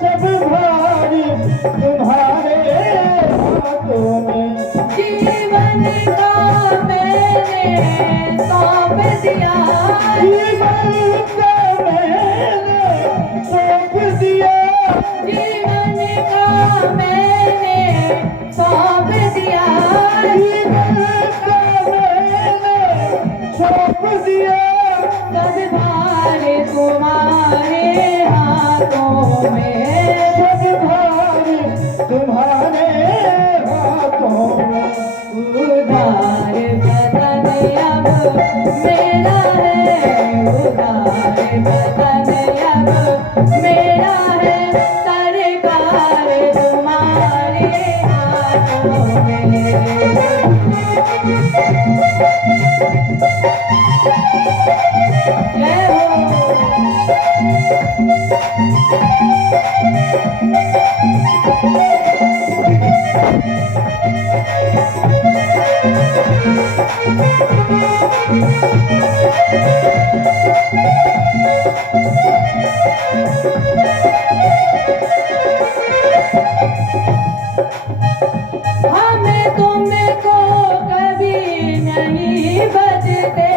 सब भारी तुम्हारे हाथों में। जीवन का मैंने सौंप दिया, जीवन का मैंने सौंप दिया, जीवन का मैंने सौंप दिया, जीवन का मैंने सौंप दिया। सब भार तुम्हारे हाथों में, सब भारी तुम्हारे हाथों में। उधार बदन अब मेरा है, उधार बदन अब मेरा है, सरकार तुम्हारे हाथों में। जय हो। हमें तुमको कभी नहीं बजते,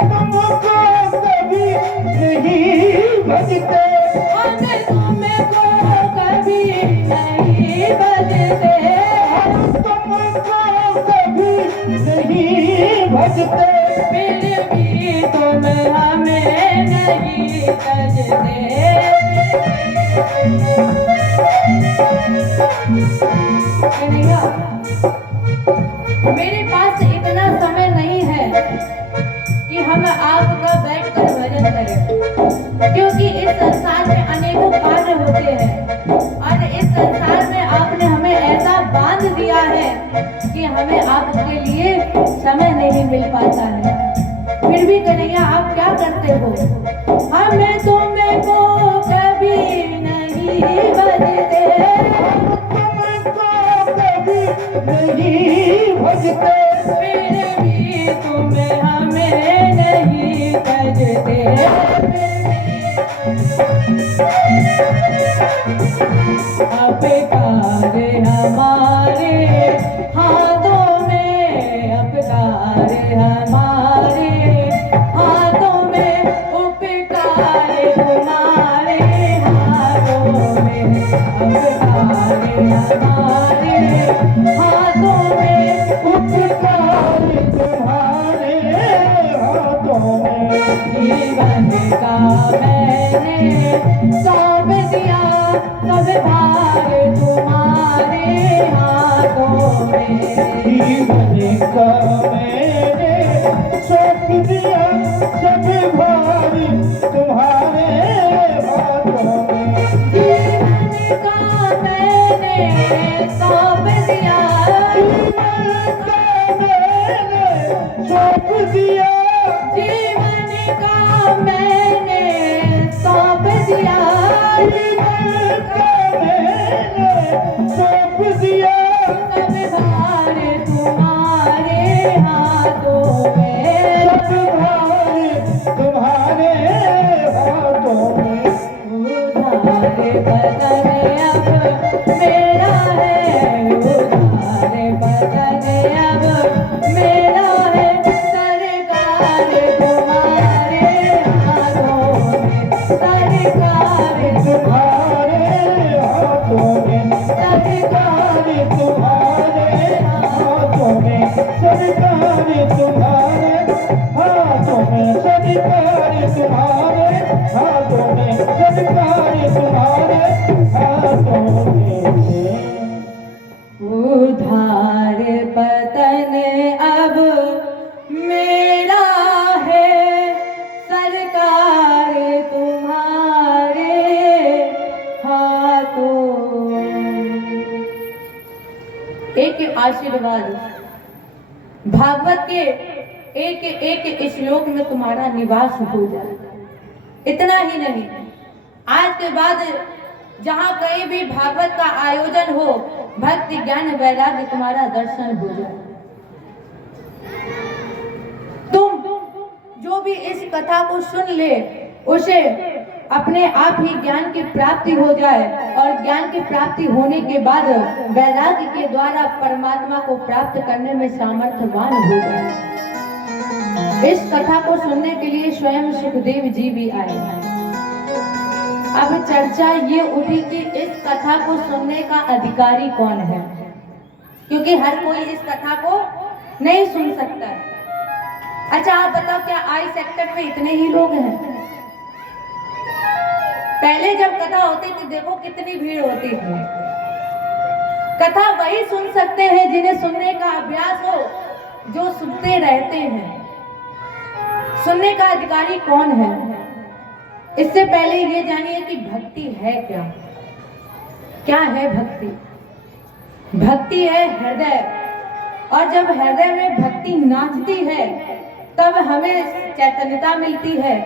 तुमको कभी नहीं भजते, हमें तुमको कभी नहीं बजते, तुमको कभी नहीं भजते। फिर भी तुम हमें नहीं तजते। कन्हैया, मेरे पास इतना समय नहीं है कि हम आपका बैठकर भजन करें, क्योंकि इस संसार में अनेकों कार्य होते हैं और इस संसार में आपने हमें ऐसा बांध दिया है कि हमें आपके लिए समय नहीं मिल पाता है। फिर भी कन्हैया आप क्या करते हो? हमें तुमको कभी नहीं बजते, तुमको कभी नहीं भजते, फिर भी तुम हमें नहीं तजते। अपकार हमारे हाथों में, अपकार हमारे हाथों में, उपकार तुम्हारे हाथों में, अपकार हमारे हाथों में, उपकार तुम्हारे हाथों में। जीवन का मैंने सौंप दिया, सब भार तुम्हारे हाथों में। जीवन का मैंने सौंप दिया, सब भारी तुम्हारे हाथों में। जीवन का मैंने सौंप दिया, जीवन का मैंने सौंप दिया, जीवन का मैंने सौंप दिया, जीवन का मैंने सौंप दिया। सब भार तुम्हारे हाथों में। सब भारी तुम्हारे हाथों में। उधार बदन अब मेरा है, उधार बदन अब मेरा है, सरकार तुम्हारे हाथों में, सरकार तुम्हारे हाथों में, सरकार तुम्हारे हाथों में, सरकार तुम्हारे हाथों में, सरकार तुम्हारे हाथों में, सरकार तुम्हारे हाथों में। उधार पतन अब मेरा है, सरकार तुम्हारे हाथों में। एक आशीर्वाद भागवत के एक एक श्लोक में तुम्हारा निवास हो जाए। इतना ही नहीं, आज के बाद जहाँ कहीं भी भागवत का आयोजन हो, भक्ति ज्ञान वैराग्य तुम्हारा दर्शन हो जाए। तुम जो भी इस कथा को सुन ले, उसे अपने आप ही ज्ञान की प्राप्ति हो जाए और ज्ञान की प्राप्ति होने के बाद वैराग्य के द्वारा परमात्मा को प्राप्त करने में सामर्थ्यवान हो जाए। इस कथा को सुनने के लिए स्वयं सुखदेव जी भी आए। अब चर्चा ये उठी कि इस कथा को सुनने का अधिकारी कौन है, क्योंकि हर कोई इस कथा को नहीं सुन सकता है। अच्छा आप बताओ, क्या आई सेक्टर में इतने ही लोग हैं? पहले जब कथा होती थी देखो कितनी भीड़ होती थी। कथा वही सुन सकते हैं जिन्हें सुनने का अभ्यास हो, जो सुनते रहते हैं। सुनने का अधिकारी कौन है? इससे पहले ये जानिए कि भक्ति है क्या। क्या है भक्ति? भक्ति है हृदय, और जब हृदय में भक्ति नाचती है तब हमें चैतन्यता मिलती है,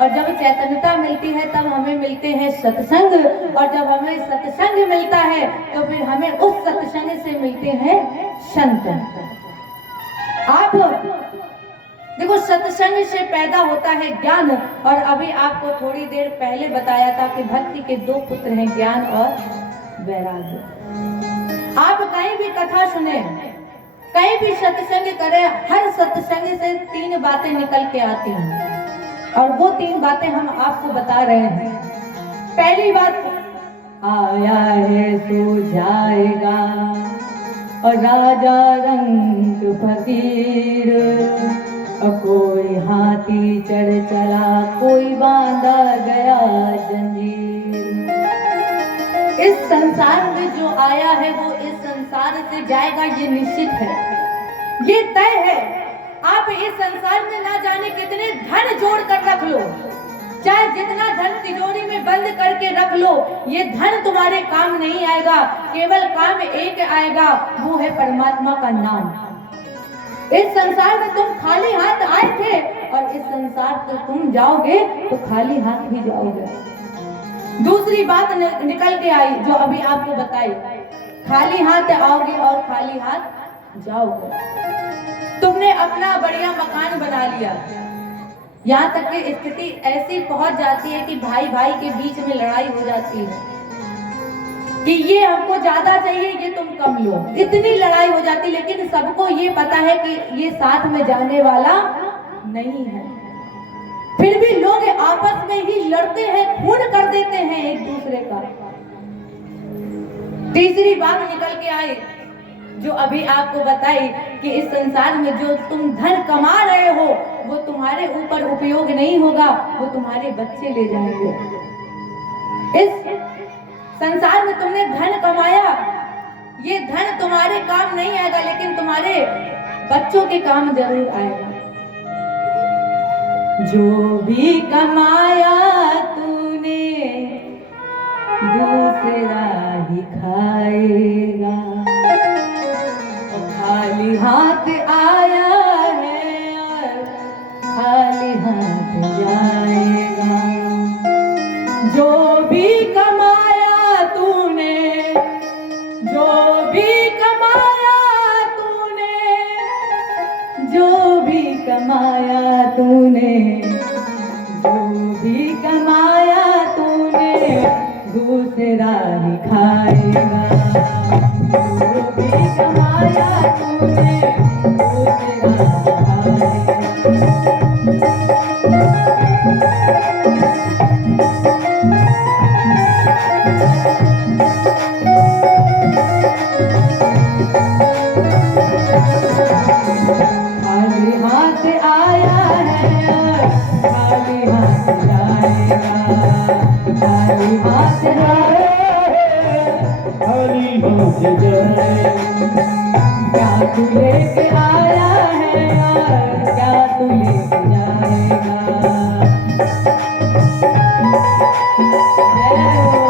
और जब चैतन्यता मिलती है तब हमें मिलते हैं सत्संग, और जब हमें सत्संग मिलता है तो फिर हमें उस सत्संग से मिलते हैं संत। आप देखो, सत्संग से पैदा होता है ज्ञान, और अभी आपको थोड़ी देर पहले बताया था कि भक्ति के दो पुत्र हैं, ज्ञान और वैराग्य। आप कहीं भी कथा सुने, कहीं भी सत्संग करें, हर सत्संग से 3 बातें निकल के आती हैं, और वो 3 बातें हम आपको बता रहे हैं। पहली बात, आया है सो जाएगा, और राजा रंग फकीर, और कोई हाथी चढ़ चला, कोई बांधा गया जंजीर। इस संसार में जो आया है वो इस संसार से जाएगा, ये निश्चित है, ये तय है। आप इस संसार में ना जाने कितने धन जोड़ कर रख लो, चाहे जितना धन तिजोरी में बंद करके रख लो, ये धन तुम्हारे काम नहीं आएगा। केवल काम एक आएगा, वो है परमात्मा का नाम। इस संसार में तुम खाली हाथ आए थे, और इस संसार से तुम जाओगे तो खाली हाथ ही जाओगे। दूसरी बात निकल के आई जो अभी आपको बताई, खाली हाथ आओगे और खाली हाथ जाओगे। तुमने अपना बढ़िया मकान बना लिया, यहाँ तक कि स्थिति ऐसी पहुंच जाती है कि भाई भाई के बीच में लड़ाई हो जाती है कि ये हमको ज्यादा चाहिए, ये तुम कम लो। इतनी लड़ाई हो जाती, लेकिन सबको ये पता है कि ये साथ में जाने वाला नहीं है। फिर भी लोग आपस में ही लड़ते हैं, खून कर देते हैं एक दूसरे का। तीसरी बात निकल के आई जो अभी आपको बताई कि इस संसार में जो तुम धन कमा रहे हो वो तुम्हारे ऊपर उपयोग नहीं होगा, वो तुम्हारे बच्चे ले जाएंगे। इस संसार में तुमने धन कमाया, ये धन तुम्हारे काम नहीं आएगा, लेकिन तुम्हारे बच्चों के काम जरूर आएगा। जो भी कमाया तूने दूसरा ही खाएगा, खाली हाथ आया है और खाली हाथ जाएगा। जो भी कमाया तूने, जो भी कमाया तूने, जो भी कमाया तूने, जो भी कमाया तूने दूसरा ही खाएगा। जो भी कमाया तूने दूसरा ही खाएगा। खाली हाथ आया है और खाली हाथ जाएगा। खाली हाथ आया है, खाली हाथ जाएगा। क्या तू लेके आया है और क्या तू लेके जाएगा। जय हो।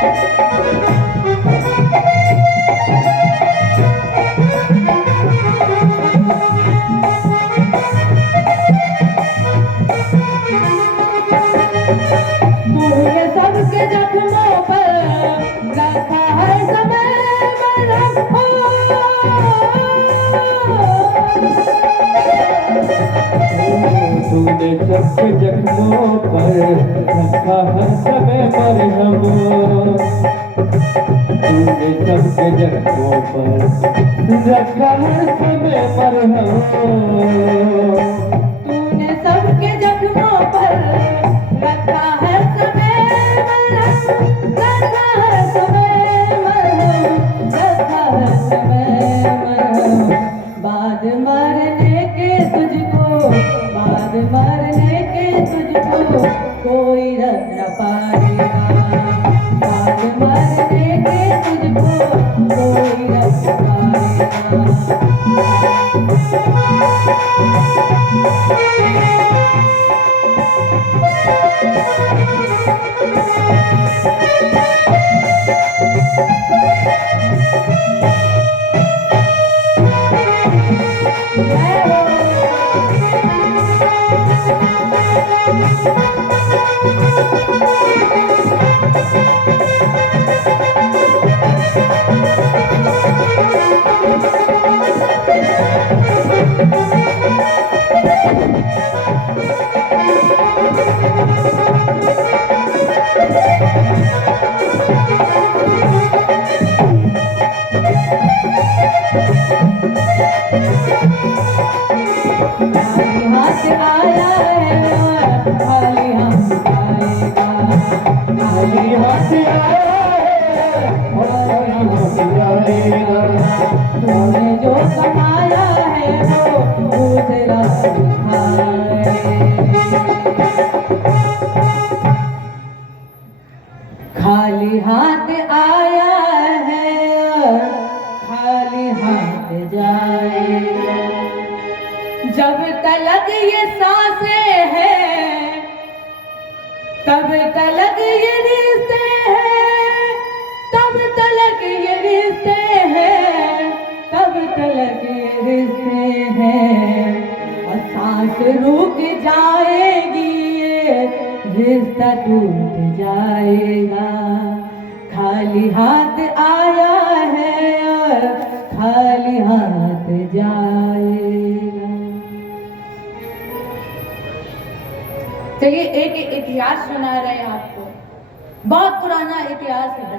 तूने सबके जख्मों पर रखा है समय मरहम हो। तूने सबके जख्मों पर रखा हर समय मरहम। तूने सबके जख्मों पर रखा हर समय मरहम। तूने सबके जख्मों पर रखा है समय मरहम, रखा है समय मरहम, रखा है समय मरहम। बाद मरने के तुझको, बाद मरने के तुझको कोई रख न पाएगा। बाद मरने के तुझको कोई रख न खाली हाथ आया है खाली हाथ जाएगा। खाली हाथ आया है खाली हाथ जाएगा। तूने जो कमाया है वो दूसरा खाए। खाली हाथ आया है खाली हाथ जाएगा। जब तलक ये सांसें हैं तब तलक ये रिश्ते हैं, तब तलक ये रिश्ते हैं, तब तलक ये रिश्ते हैं। और सांस रुक जाएगी ये रिश्ता टूट जाएगा। खाली हाथ आया है और खाली हाथ जाएगा। चलिए एक इतिहास सुना रहे हैं आपको, बहुत पुराना इतिहास है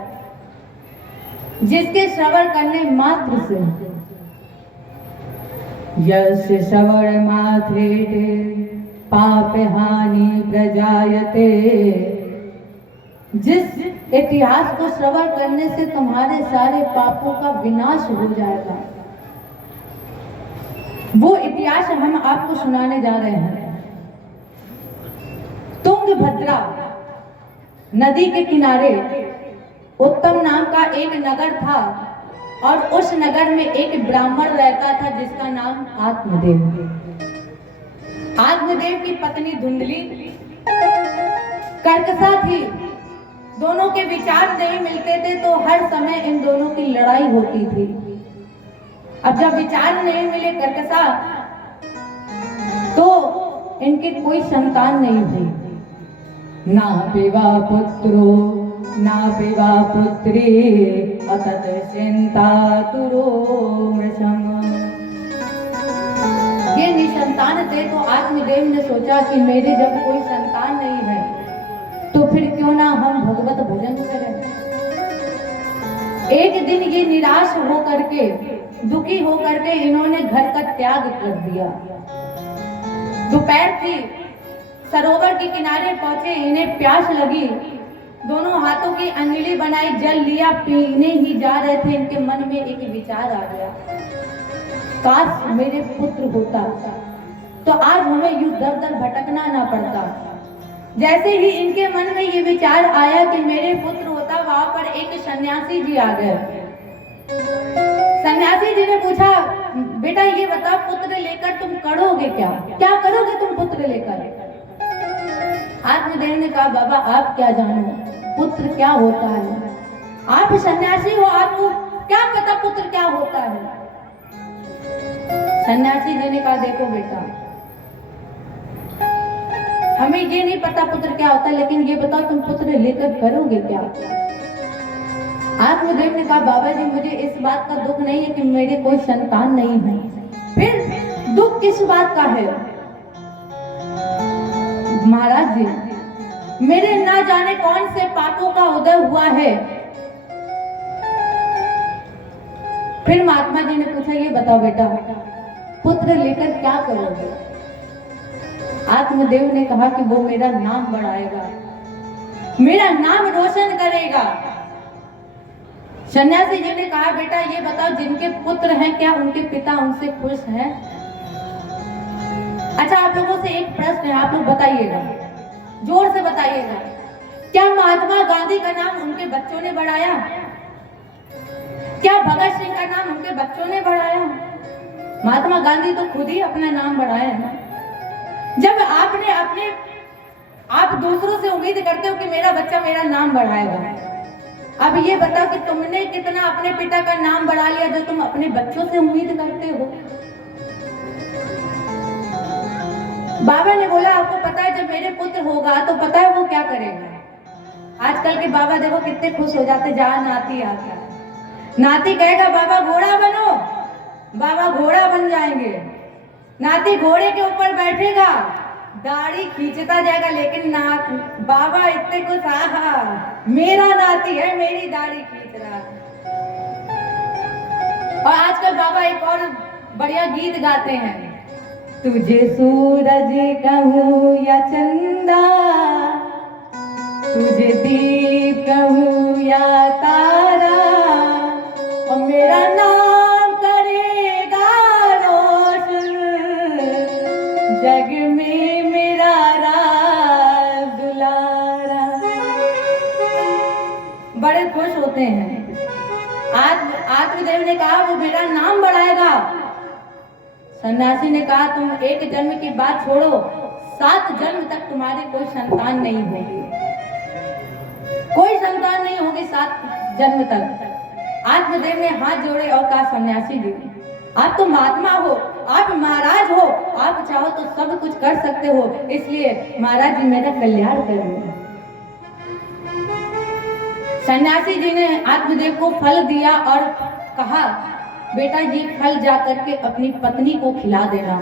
जिसके श्रवण करने मात्र से यश श्रवण मात्रे पाप हानि प्रजायते। जिस इतिहास को श्रवण करने से तुम्हारे सारे पापों का विनाश हो जाएगा, वो इतिहास हम आपको सुनाने जा रहे हैं। तुंगभद्रा नदी के किनारे उत्तम नाम का एक नगर था और उस नगर में एक ब्राह्मण रहता था जिसका नाम आत्मदेव। आत्मदेव की पत्नी धुंधली कर्कशा थी। दोनों के विचार नहीं मिलते थे तो हर समय इन दोनों की लड़ाई होती थी। अब जब विचार नहीं मिले कर्कशा तो इनकी कोई संतान नहीं हुई। ना पिवा पुत्रो ना पिवा पुत्री अतत चिंता तुरो मृषम। ये निसंतान थे तो आत्मदेव ने सोचा कि मेरे जब कोई संतान नहीं है तो फिर क्यों ना हम भगवत भजन करें। एक दिन ये निराश होकर के दुखी होकर के इन्होंने घर का त्याग कर दिया। दोपहर थी, सरोवर के किनारे पहुंचे, इन्हें प्यास लगी। दोनों हाथों की अंजलि बनाई, जल लिया, पीने ही जा रहे थे, इनके मन में एक विचार आ गया, काश मेरे पुत्र होता तो आज हमें यूं दर दर भटकना ना पड़ता। जैसे ही इनके मन में ये विचार आया कि मेरे पुत्र होता, वहां पर एक सन्यासी जी आ गए। सन्यासी जी ने पूछा, बेटा ये बता पुत्र लेकर तुम करोगे क्या, क्या करोगे तुम पुत्र लेकर। आत्मदेव ने कहा, बाबा आप क्या जानो पुत्र क्या होता है। सन्यासी हो, आपको क्या पता पुत्र क्या होता है। सन्यासी जी ने कहा देखो बेटा, हमें ये नहीं पता पुत्र क्या होता है, लेकिन ये बताओ तुम पुत्र लेकर करोगे क्या। आत्मदेव ने कहा बाबा जी मुझे इस बात का दुख नहीं है कि मेरे कोई संतान नहीं है। फिर दुख किस बात का है। महाराज जी मेरे ना जाने कौन से पापों का उदय हुआ है। फिर महात्मा जी ने पूछा ये बताओ बेटा पुत्र लेकर क्या करोगे। आत्मदेव ने कहा कि वो मेरा नाम बढ़ाएगा, मेरा नाम रोशन करेगा। सन्यासी जी ने कहा बेटा ये बताओ जिनके पुत्र हैं क्या उनके पिता उनसे खुश हैं। अच्छा आप लोगों से एक प्रश्न है, आप लोग बताइएगा, जोर से बताइएगा, क्या महात्मा गांधी का नाम उनके बच्चों ने बढ़ाया? क्या भगत सिंह का नाम उनके बच्चों ने बढ़ाया? महात्मा गांधी तो खुद ही अपना नाम बढ़ाए हैं। जब आप दूसरों से उम्मीद करते हो कि मेरा बच्चा मेरा नाम बढ़ाएगा, अब ये बताओ कि तुमने कितना अपने पिता का नाम बढ़ा लिया जो तुम अपने बच्चों से उम्मीद करते हो। बाबा ने बोला आपको पता है जब मेरे पुत्र होगा तो पता है वो क्या करेगा। आजकल के बाबा देखो कितने खुश हो जाते जहां नाती आता है, नाती कहेगा बाबा घोड़ा बनो, बाबा घोड़ा बन जाएंगे। नाती घोड़े के ऊपर बैठेगा, दाढ़ी खींचता जाएगा, लेकिन बाबा इतने कुछ आहा मेरा नाती है, मेरी दाढ़ी खींच रहा है। और आजकल बाबा एक और बढ़िया गीत गाते हैं, तुझे सूरज कहूँ या चंदा, तुझे दीप कहूँ या तारा, और मेरा नाम करेगा रोशन जग में मेरा राज दुलारा। बड़े खुश होते हैं। आत्मदेव ने कहा वो मेरा नाम बढ़ाएगा। सन्यासी ने कहा तुम एक जन्म की बात छोड़ो, 7 जन्म तक तुम्हारी कोई संतान नहीं होगी, कोई संतान नहीं होगी 7 जन्म तक। आत्मदेव ने हाथ जोड़े और कहा सन्यासी जी आप तो महात्मा हो, आप महाराज हो, आप चाहो तो सब कुछ कर सकते हो, इसलिए महाराज जी मेरा कल्याण करिए। सन्यासी जी ने आत्मदेव को फल दिया और कहा बेटा ये फल जाकर के अपनी पत्नी को खिला देना।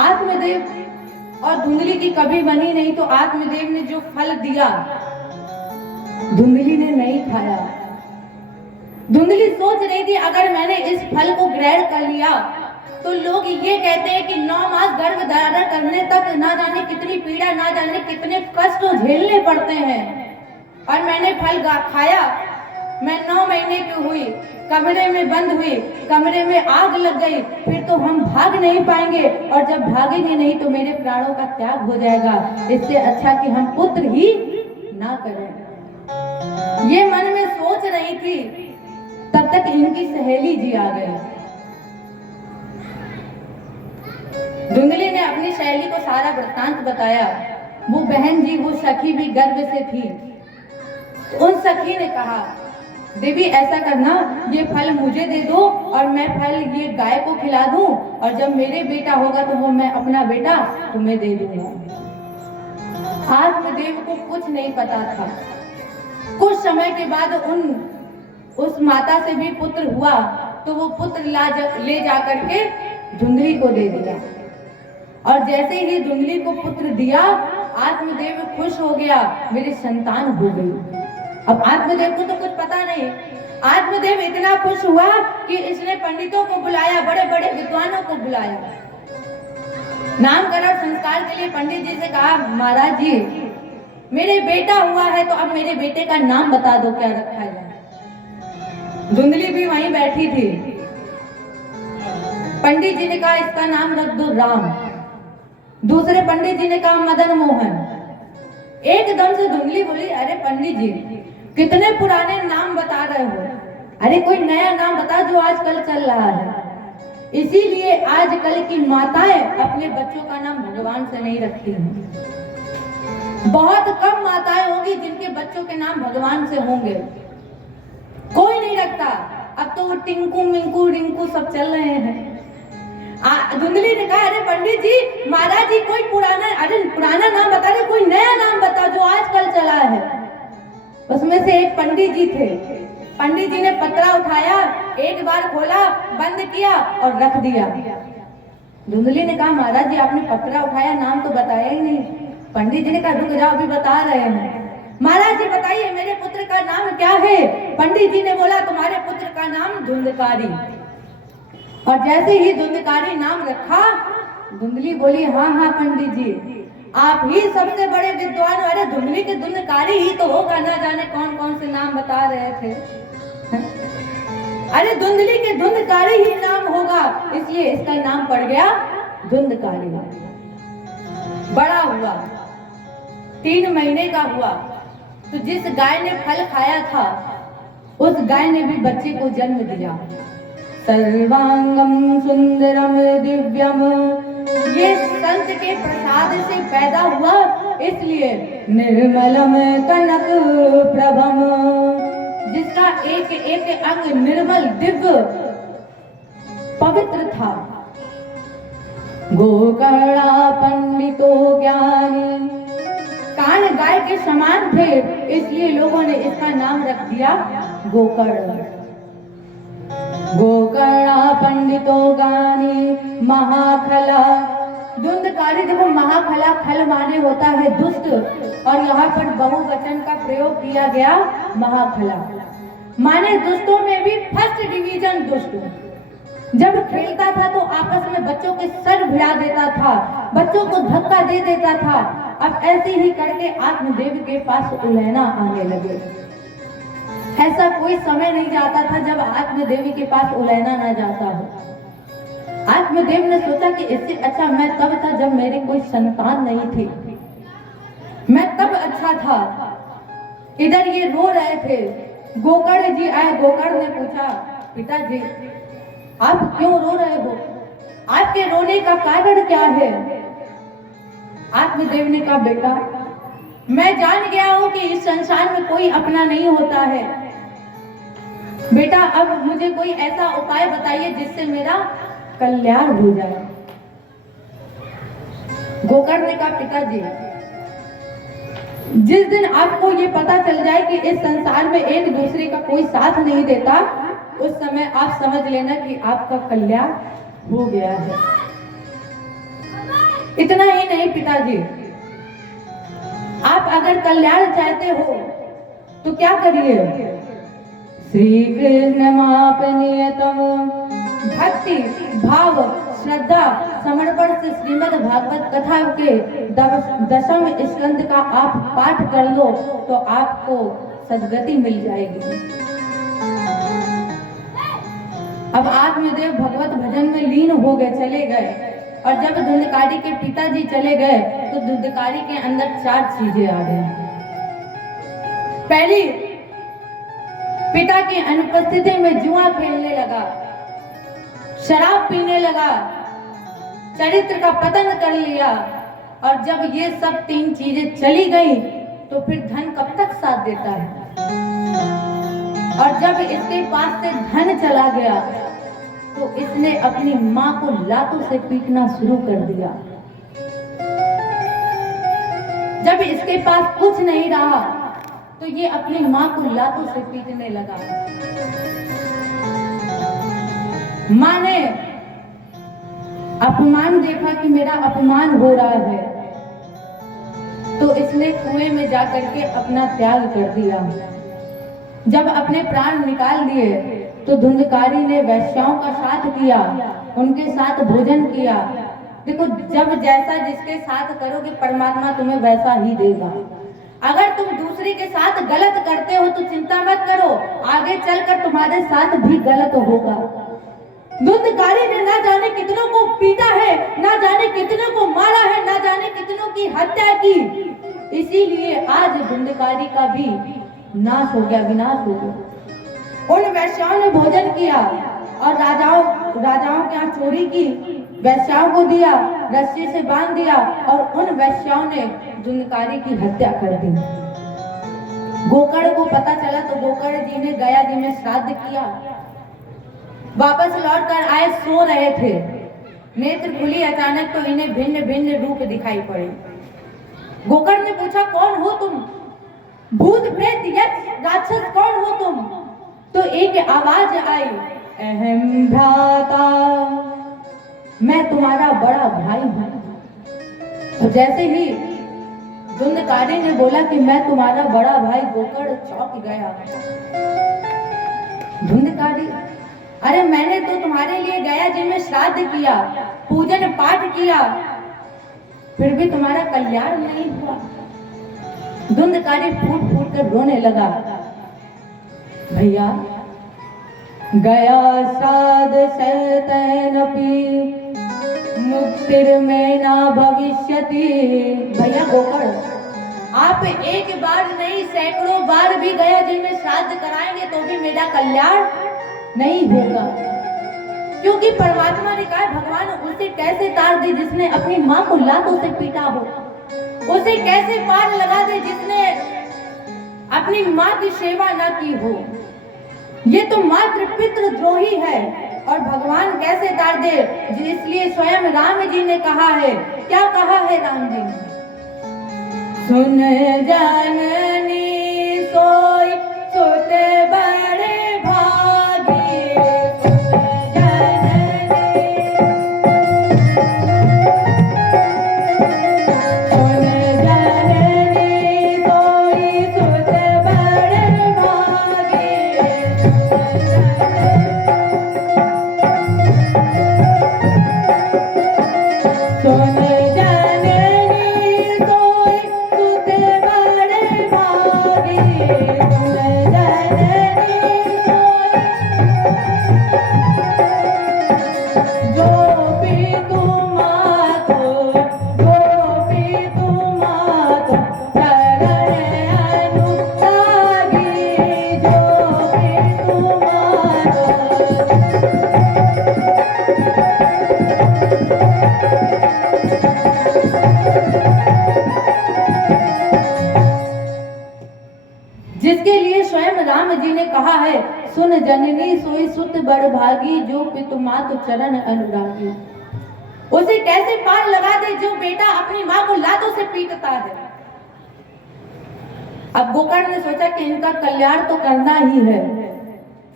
आत्मदेव और धुंधली की कभी बनी नहीं, तो आत्मदेव ने जो फल दिया धुंधली ने नहीं खाया। धुंधली सोच रही थी अगर मैंने इस फल को ग्रहण कर लिया तो लोग ये कहते हैं कि 9 मास गर्भ धारण करने तक ना जाने कितनी पीड़ा, ना जाने कितने कष्ट झेलने पड़ते हैं, और मैंने फल खाया, मैं 9 महीने की हुई, कमरे में बंद हुई, कमरे में आग लग गई, फिर तो हम भाग नहीं पाएंगे, और जब भागेंगे नहीं तो मेरे प्राणों का त्याग हो जाएगा। इससे अच्छा कि हम पुत्र ही ना करें। ये मन में सोच रही थी, तब तक इनकी सहेली जी आ गई। धुंधली ने अपनी सहेली को सारा वृत्तांत बताया। वो बहन जी, वो सखी भी गर्भ से थी। उन सखी ने कहा देवी ऐसा करना, ये फल मुझे दे दो और मैं फल ये गाय को खिला दूं, और जब मेरे बेटा होगा तो वो मैं अपना बेटा तुम्हें दे दूंगा। आत्मदेव को कुछ नहीं पता था। कुछ समय के बाद उस माता से भी पुत्र हुआ, तो वो पुत्र ले जा करके धुंधली को दे दिया, और जैसे ही धुंधली को पुत्र दिया आत्मदेव खुश हो गया, मेरी संतान हो गई। अब आत्मदेव को तो कुछ पता नहीं। आत्मदेव इतना खुश हुआ कि इसने पंडितों को बुलाया, बड़े बड़े विद्वानों को बुलाया। नामकरण संस्कार के लिए पंडित जी से कहा महाराज जी मेरे बेटा हुआ है, तो अब मेरे बेटे का नाम बता दो क्या रखा जाए। धुंधली भी वहीं बैठी थी। पंडित जी ने कहा इसका नाम रख दो राम। दूसरे पंडित जी ने कहा मदन मोहन। एकदम से धुंधली बोली अरे पंडित जी कितने पुराने नाम बता रहे हो, अरे कोई नया नाम बता जो आजकल चल रहा है। इसीलिए आजकल की माताएं अपने बच्चों का नाम भगवान से नहीं रखती हैं। बहुत कम माताएं होंगी जिनके बच्चों के नाम भगवान से होंगे, कोई नहीं रखता। अब तो वो टिंकू मिंकू रिंकू सब चल रहे हैं। धुंधली ने कहा, अरे पंडित जी, महाराज जी कोई पुराना नाम बता रहे, कोई नया नाम बता जो आजकल चला है। उसमें से एक पंडित जी थे। पंडित जी ने पत्रा उठाया, एक बार खोला, बंद किया और रख दिया। धुंधली ने कहा, महाराज जी आपने पत्रा उठाया, नाम तो बताया ही नहीं। पंडित जी ने कहा, रुक जाओ, अभी बता रहे हैं। महाराज जी बताइए मेरे पुत्र का नाम क्या है? पंडित जी ने बोला, तुम्हारे पुत्र का नाम धुंधकारी। और जैसे ही धुंधकारी नाम रखा, धुंधली बोली, हाँ हाँ पंडित जी, आप ही सबसे बड़े विद्वान। अरे धुंधली के धुंधकारी ही तो होगा, ना जाने कौन कौन से नाम बता रहे थे। अरे धुंधली के धुंधकारी ही नाम होगा, इसलिए इसका नाम पड़ गया धुंधकारी। बड़ा हुआ, 3 महीने का हुआ, तो जिस गाय ने फल खाया था उस गाय ने भी बच्चे को जन्म दिया। सर्वांगम सुंदरम दिव्यम, ये संत के प्रसाद से पैदा हुआ, इसलिए निर्मलम कनक प्रभम, जिसका एक एक अंग निर्मल दिव्य पवित्र था। गोकर्णा पंडितो ज्ञानी, कान गाय के समान थे, इसलिए लोगों ने इसका नाम रख दिया गोकर्ण। गोकर्णा पंडितो ज्ञानी महाखला, धुंधकारी, देखो महाखला खल माने होता है दुष्ट, और यहाँ पर बहुवचन का प्रयोग किया गया महाखला, माने दुष्टों में भी फर्स्ट डिवीजन दुष्ट। जब खेलता था तो आपस में बच्चों के सर भिड़ा देता था, बच्चों को धक्का दे देता था। अब ऐसे ही करके आत्मदेव के पास उलहना आने लगे। ऐसा कोई समय नहीं जाता था जब आत्मदेवी के पास उलहना ना जाता हो। आत्मदेव ने सोचा कि इससे अच्छा मैं तब था जब मेरी कोई संतान नहीं थी, मैं तब अच्छा था। इधर ये रो रहे थे, गोकर्ण जी आए। गोकर्ण ने पूछा, पिताजी आप क्यों रो रहे हो? आपके रोने का कारण क्या है? आत्मदेव ने कहा, बेटा मैं जान गया हूं कि इस संसार में कोई अपना नहीं होता है। बेटा अब मुझे कोई ऐसा उपाय बताइए जिससे मेरा कल्याण हो जाए। गोकर्ण ने कहा, पिताजी जिस दिन आपको ये पता चल जाए कि इस संसार में एक दूसरे का कोई साथ नहीं देता, उस समय आप समझ लेना कि आपका कल्याण हो गया है। इतना ही नहीं पिताजी, आप अगर कल्याण चाहते हो तो क्या करिए, श्री कृष्ण माप नियतम, भक्ति भाव श्रद्धा समर्पण से श्रीमद् भागवत कथा के 10वें स्कंद का आप पाठ कर लो तो आपको सद्गति मिल जाएगी। अब आत्मदेव भगवत भजन में लीन हो गए, चले गए। और जब धुंधकारी के पिताजी चले गए तो धुंधकारी के अंदर 4 चीजें आ गई। पहली, पिता की अनुपस्थिति में जुआ खेलने लगा, शराब पीने लगा, चरित्र का पतन कर लिया। और जब ये सब 3 चीजें चली गई तो फिर धन कब तक साथ देता है? और जब इसके पास से धन चला गया तो इसने अपनी मां को लातों से पीटना शुरू कर दिया। जब इसके पास कुछ नहीं रहा तो ये अपनी मां को लातों से पीटने लगा। मां ने अपमान देखा कि मेरा अपमान हो रहा है, तो इसने कुएं में जाकर के अपना त्याग कर दिया। जब अपने प्राण निकाल दिए तो धुंधकारी ने वैश्याओं का साथ किया, उनके साथ भोजन किया। देखो, जब जैसा जिसके साथ करोगे परमात्मा तुम्हें वैसा ही देगा। अगर तुम दूसरे के साथ गलत करते हो तो चिंता मत करो, आगे चलकर तुम्हारे साथ भी गलत होगा। धुंधकारी ने ना जाने कितनों को पीटा है, ना जाने कितनों को मारा है, ना जाने कितनों की हत्या की। इसीलिए आज धुंधकारी का भी नाश हो गया, विनाश हो गया। उन वैश्याओं ने भोजन किया और राजाओं के यहाँ चोरी की, वैश्याओं को दिया। रस्सी से बांध दिया और उन वैश्याओं ने धुंधकारी की हत्या कर दी। गोकर्ण को पता चला तो गोकर्ण जी ने गया जी में श्राद्ध किया। वापस लौट कर आए, सो रहे थे, नेत्र खुली अचानक तो इन्हें भिन्न भिन्न रूप दिखाई पड़े। गोकर्ण ने पूछा, कौन हो तुम? भूत प्रेत यक्ष राक्षस कौन हो तुम? तो एक आवाज आई, अहम भ्राता, मैं तुम्हारा बड़ा भाई हूं। और जैसे ही धुंधकारी ने बोला कि मैं तुम्हारा बड़ा भाई, गोकर्ण चौंक गया। धुंधकारी, अरे मैंने तो तुम्हारे लिए गया जी में श्राद्ध किया, पूजन पाठ किया, फिर भी तुम्हारा कल्याण नहीं हुआ। धुंधकारी फूट फूट कर रोने लगा। भैया, गया श्राद्ध शतैनपि मुक्तिर्मे न भविष्यति। भैया गोकर्ण, आप एक बार नहीं सैकड़ों बार भी गया जी में श्राद्ध कराएंगे तो भी मेरा कल्याण नहीं होगा, क्योंकि परमात्मा ने कहा भगवान उसे कैसे तार दे जिसने अपनी माँ को लातों से पीटा हो, उसे कैसे पार लगा दे जिसने अपनी माँ की सेवा न की हो। ये तो मातृ पितृ द्रोही है और भगवान कैसे तार दे। इसलिए स्वयं राम जी ने कहा है, क्या कहा है राम जी ने? सुन जननी सोई सुत बड़े भागी, सुन जननी, सुन जननी सोई सुत बड़े भागी, सुन जिसके लिए स्वयं राम जी ने कहा है, सुन जननी सोई सुत बड़ भागी, जो पितु मातु चरण अनुरागी। उसे कैसे पार लगा दे जो बेटा अपनी माँ को लातों से पीटता है। अब गोकर्ण ने सोचा कि इनका कल्याण तो करना ही है।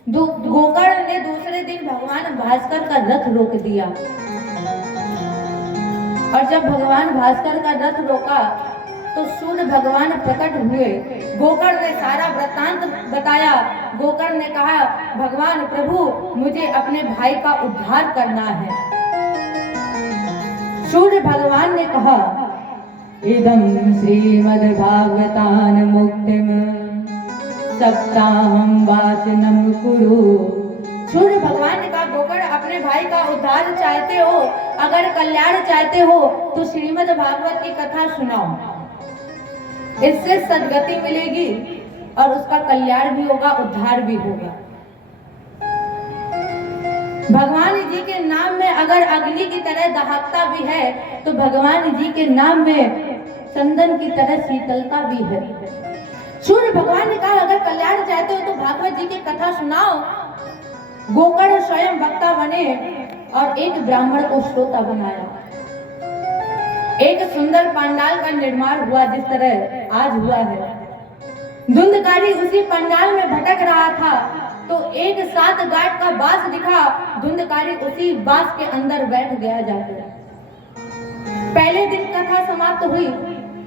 गोकर्ण ने दूसरे दिन भगवान भास्कर का रथ रोक दिया, और जब भगवान भास्कर का रथ रोका तो सूर्य भगवान प्रकट हुए। गोकर्ण ने सारा वृत्तांत बताया। गोकर्ण ने कहा, भगवान प्रभु मुझे अपने भाई का उद्धार करना है। सूर्य भगवान ने कहा, इदं श्रीमद्भागवतान् मुक्तिम सप्ताहं वाचनम कुरु। सूर्य भगवान ने कहा, गोकर्ण अपने भाई का उद्धार चाहते हो, अगर कल्याण चाहते हो तो श्रीमद् भागवत की कथा सुनाओ, इससे सद्गति मिलेगी और उसका कल्याण भी होगा, उद्धार भी होगा। भगवान जी के नाम में अगर अग्नि की तरह दहकता भी है तो भगवान जी के नाम में चंदन की तरह शीतलता भी है। सूर्य भगवान ने कहा, अगर कल्याण चाहते हो तो भागवत जी की कथा सुनाओ। गोकर्ण स्वयं वक्ता बने और एक ब्राह्मण को श्रोता बनाया। एक सुंदर पंडाल का निर्माण हुआ, जिस तरह आज हुआ है। धुंधकारी उसी पंडाल में भटक रहा था तो एक 7 गांठ का बांस दिखा। धुंधकारी उसी बांस के अंदर बैठ गया जाकर। पहले दिन कथा समाप्त हुई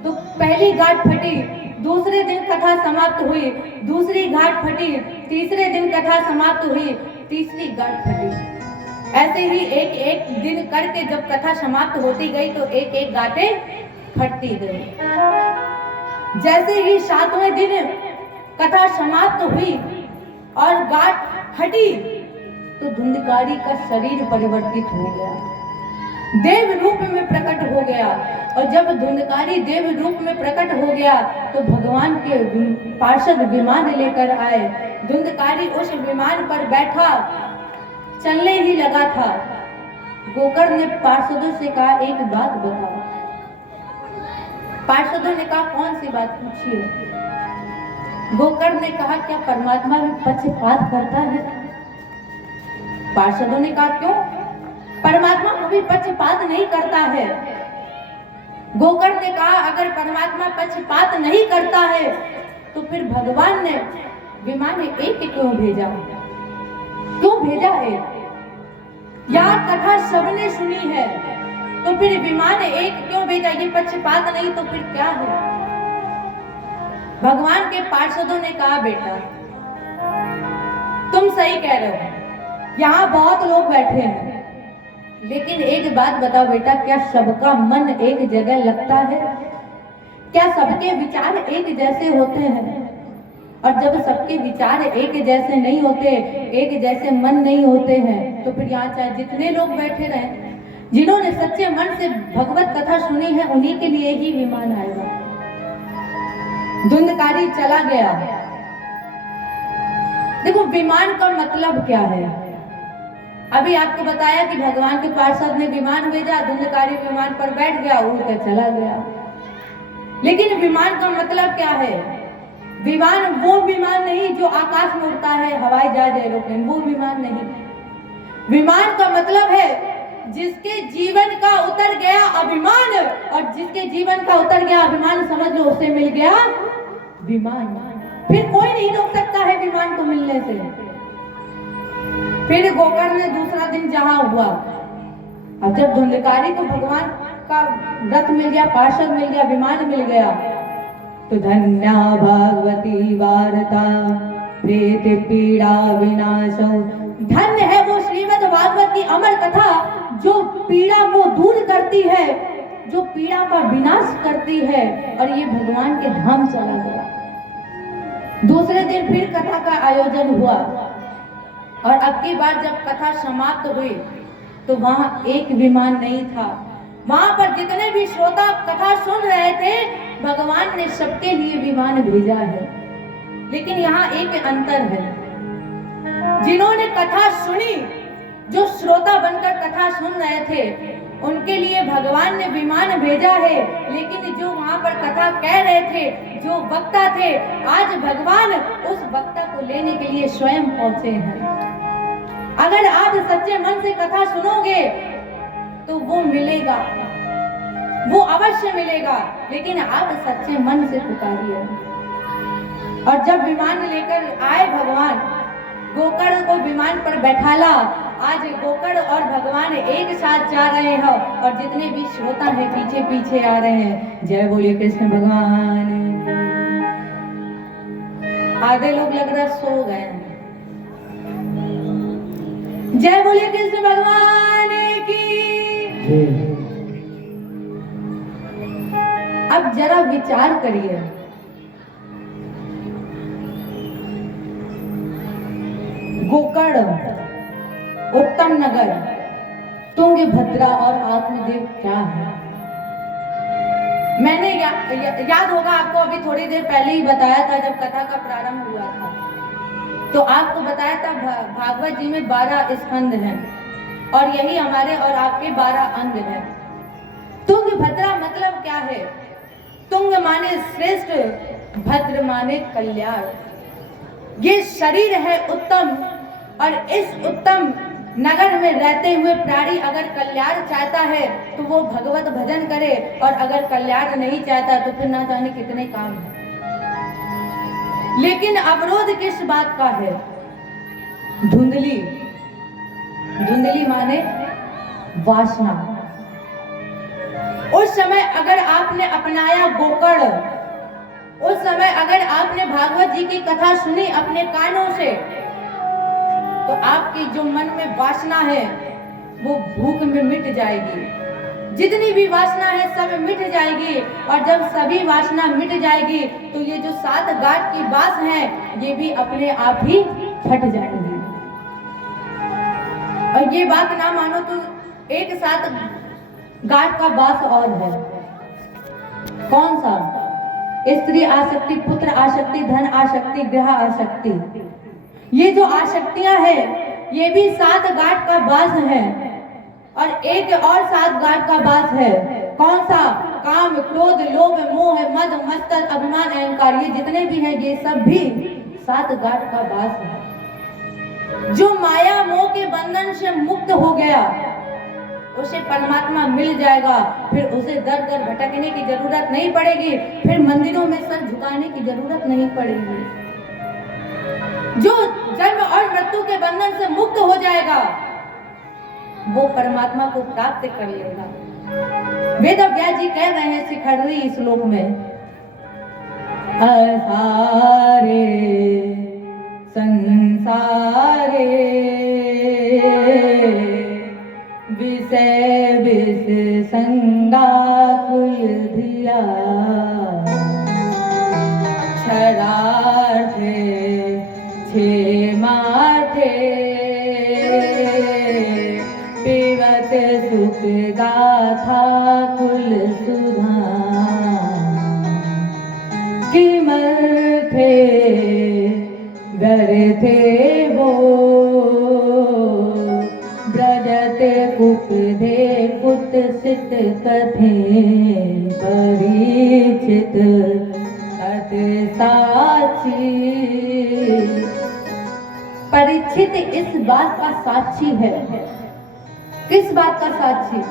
तो पहली गांठ फटी, दूसरे दिन कथा समाप्त हुई, दूसरी गांठ फटी, तीसरे दिन कथा समाप्त हुई, तीसरी गांठ फटी। ऐसे ही एक एक दिन करके जब कथा समाप्त होती गई तो एक एक गांठें फटती गई। जैसे ही 7वें दिन कथा समाप्त हुई और गांठ हटी तो धुंधकारी का शरीर परिवर्तित हो गया, देव रूप में प्रकट हो गया। और जब धुंधकारी देव रूप में प्रकट हो गया तो भगवान के पार्षद विमान लेकर आए। धुंधकारी उस विमान पर बैठा, चलने ही लगा था गोकर्ण ने पार्षदों से कहा एक बात बताओ। पार्षदों ने कहा कौन सी बात पूछिए। गोकर्ण ने कहा क्या परमात्मा भी पक्षपात करता है? पार्षदों ने कहा क्यों? परमात्मा कभी पक्षपात नहीं करता है। गोकर्ण ने कहा अगर परमात्मा पक्षपात नहीं करता है तो फिर भगवान ने विमान एक क्यों भेजा? क्यों भेजा है? यह कथा सबने सुनी है, तो फिर विमान एक क्यों भेजा? ये पक्षपात नहीं तो फिर क्या है? भगवान के पार्षदों ने कहा बेटा तुम सही कह रहे हो, यहाँ बहुत लोग बैठे हैं, लेकिन एक बात बताओ बेटा, क्या सबका मन एक जगह लगता है? क्या सबके विचार एक जैसे होते हैं? और जब सबके विचार एक जैसे नहीं होते, एक जैसे मन नहीं होते हैं, तो फिर यहाँ चाहे जितने लोग बैठे रहे, जिन्होंने सच्चे मन से भगवत कथा सुनी है उन्हीं के लिए ही विमान आएगा। धुंधकारी चला गया। देखो विमान का मतलब क्या है? अभी आपको बताया कि भगवान के पार्षद ने विमान भेजा, धुंधकारी विमान पर बैठ गया, उड़ कर चला गया। लेकिन विमान का मतलब क्या है? विमान वो विमान नहीं जो आकाश में उड़ता है, हवाई जहाज, एरोप्लेन, वो विमान नहीं। विमान का मतलब है जिसके जीवन का उतर गया अभिमान, और जिसके जीवन का उतर गया अभिमान समझ लो उसे मिल गया विमान। फिर कोई नहीं रोक सकता है विमान को मिलने से। फिर गोकर्ण ने दूसरा दिन जहां हुआ, अब जब धुंधकारी को भगवान का रथ मिल गया, पार्षद मिल गया, विमान मिल गया, तो धन्या भगवती वार्ता प्रेत पीड़ा विनाशो। धन्य है वो श्रीमद् भागवत की अमर कथा जो पीड़ा को दूर करती है, जो पीड़ा का विनाश करती है। और ये भगवान के धाम चला गया। दूसरे दिन फिर कथा का आयोजन हुआ, और अब की बार जब कथा समाप्त हुई तो वहां एक विमान नहीं था। वहां पर जितने भी श्रोता कथा सुन रहे थे, भगवान ने सबके लिए विमान भेजा है। लेकिन यहाँ एक अंतर है, जिन्होंने कथा सुनी, जो श्रोता बनकर कथा सुन रहे थे, उनके लिए भगवान ने विमान भेजा है। लेकिन जो वहां पर कथा कह रहे थे, जो वक्ता थे, आज भगवान उस वक्ता को लेने के लिए स्वयं पहुंचे हैं। अगर आप सच्चे मन से कथा सुनोगे तो वो मिलेगा, वो अवश्य मिलेगा, लेकिन आप सच्चे मन से पुकारिए। और जब विमान लेकर आए भगवान, गोकर्ण को विमान पर बैठाला। आज गोकर्ण और भगवान एक साथ जा रहे हैं, और जितने भी श्रोता हैं पीछे पीछे आ रहे हैं। जय बोलिए कृष्ण भगवान। आधे लोग लग रहा सो गए हैं। जय बोलिए कृष्ण भगवान की। अब जरा विचार करिए, गोकर्ण, उत्तम नगर, तुंगभद्रा और आत्मदेव क्या है? मैंने याद होगा आपको, अभी थोड़ी देर पहले ही बताया था जब कथा का प्रारंभ हुआ था, तो आपको बताया था भागवत जी में 12 स्कंद हैं, और यही हमारे और आपके 12 अंग हैं। तुंगभद्रा मतलब क्या है? तुंग माने श्रेष्ठ, भद्र माने कल्याण। ये शरीर है उत्तम, और इस उत्तम नगर में रहते हुए प्राणी अगर कल्याण चाहता है तो वो भगवत भजन करे, और अगर कल्याण नहीं चाहता तो फिर ना जाने कितने काम है। लेकिन अवरोध किस बात का है? धुंधली। धुंधली माने वासना। उस समय अगर आपने अपनाया गोकर्ण, उस समय अगर आपने भागवत जी की कथा सुनी अपने कानों से, तो आपकी जो मन में वासना है वो भूख में मिट जाएगी। जितनी भी वासना है सब मिट जाएगी, और जब सभी वासना मिट जाएगी तो ये जो 7 गांठ की बांस है ये भी अपने आप ही फट जाएंगी। और ये बात ना मानो तो एक 7 गांठ का बांस और है। कौन सा? स्त्री आसक्ति, पुत्र आसक्ति, धन आसक्ति, ग्रह आसक्ति। ये जो आसक्तियां हैं ये भी 7 गांठ का बांस है, और एक और 7 गांठ का बास है। कौन सा? काम, क्रोध, लोभ, मोह, मद, मत्सर, अभिमान, अहंकार, ये जितने भी हैं ये सब भी 7 गांठ का बास है। जो माया मोह के बंधन से मुक्त हो गया उसे परमात्मा मिल जाएगा। फिर उसे दर दर भटकने की जरूरत नहीं पड़ेगी, फिर मंदिरों में सर झुकाने की जरूरत नहीं पड़ेगी। जो जन्म और मृत्यु के बंधन से मुक्त हो जाएगा वो परमात्मा को प्राप्त कर लेगा। वेद व्यास जी कह रहे हैं शिखरली श्लोक में, असारे संसारे विषय विष संगा कुल धिया क्षरार्थे क्षेमार्थे पिबत सुख गाथा कुल सुधा किमर्थे व्यर्थे वो ब्रजते कुपदे कुत्सित कथे परिचित अत साक्षी। परीक्षित इस बात का साक्षी है। किस बात का साक्षी?